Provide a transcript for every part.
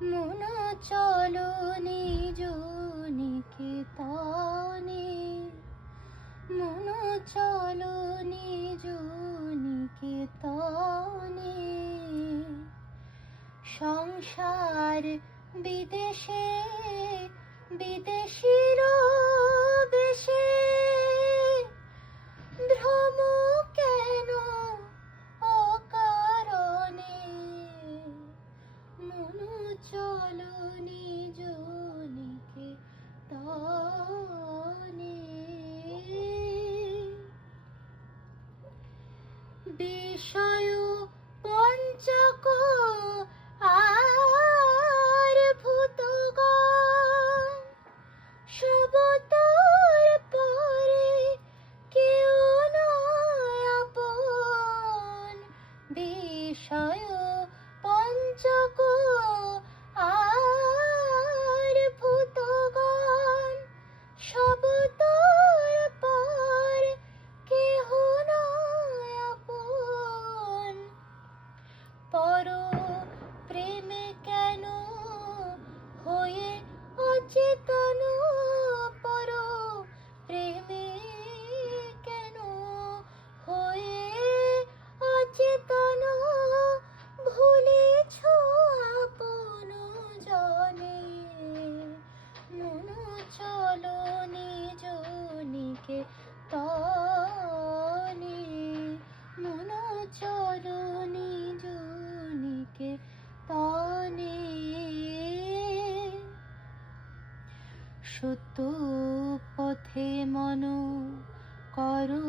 মন চলো নিজ নিকেতনে, মন চলো নিজ নিকেতনে। সংসার বিদেশে বিদেশির বেশে, ভ্রম কেন অকারণে। মন চলো নিজ নিকেতনে। বিষয় পঞ্চক আর ভূতগণ, সবতর পরে কেউ নয় আপন। বিষয় পঞ্চক আর ভূতগণ, সবতর পর কেহ নয় আপন। পর প্রেমে কেন হয়ে অচেতন, পর প্রেমে কেন হয়ে অচেতন। ভুলেছ আপন জনে, মন চলো নিজ নিকেতনে, মন চলো নিজ নিকেতনে। সত্য পথে মন করো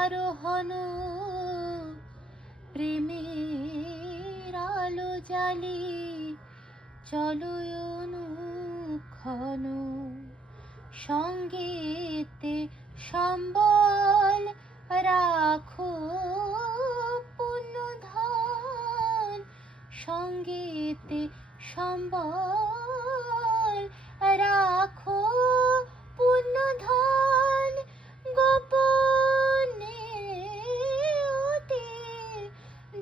আরোহণ, প্রেমের আলো জ্বালি চলো অনুক্ষণ। সঙ্গীতে সম্বল রাখো পুণ্যধন, সঙ্গীতে সম্বল রাখো পুণ্যধন। গোপনে অতি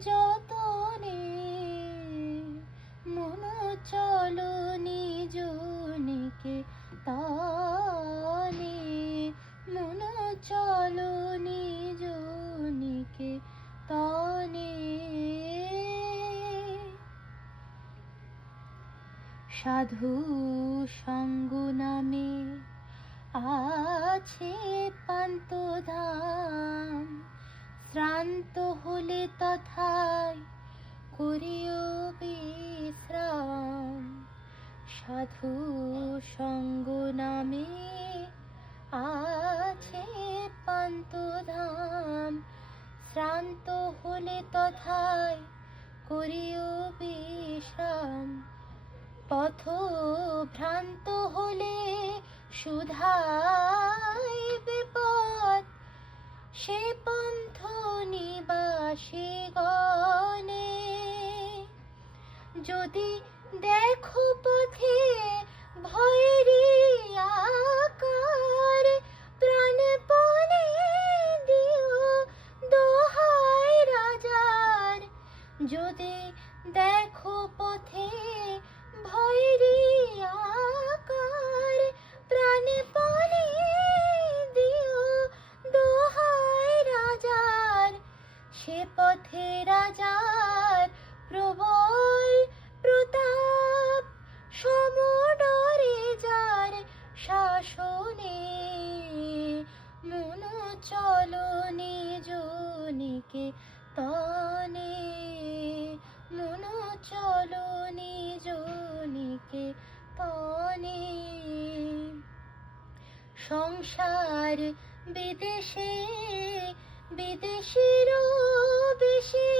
যতনে, মন চলো নিজ নিকেতনে, মন চলো নিজ নিকেতনে। সাধু সঙ্গ নামে আছে পান্থধাম, শ্রান্ত হলে তথায় করিও বিশ্রাম। সাধু সঙ্গ নামে আছে পান্থধাম, শ্রান্ত হলে তথায় করিও বিশ্রাম। পথ ভ্রান্ত হলে শুধাইবে পথ, সে পন্থ নিবাসী গণে। যদি দেখো পথে ভয়েরই আকার, প্রাণপণে দিও দোহাই রাজার। যদি দেখো পথে ভয়েরই আকার, প্রাণপণে দিও দোহাই রাজার। সে পথে রাজার প্রবল প্রতাপ, সমডরে যার শাসনে। মন চলো নিজ নিকেতনে, মন চলো নিজ নিকেতনে। সংসার বিদেশে বিদেশির বেশে,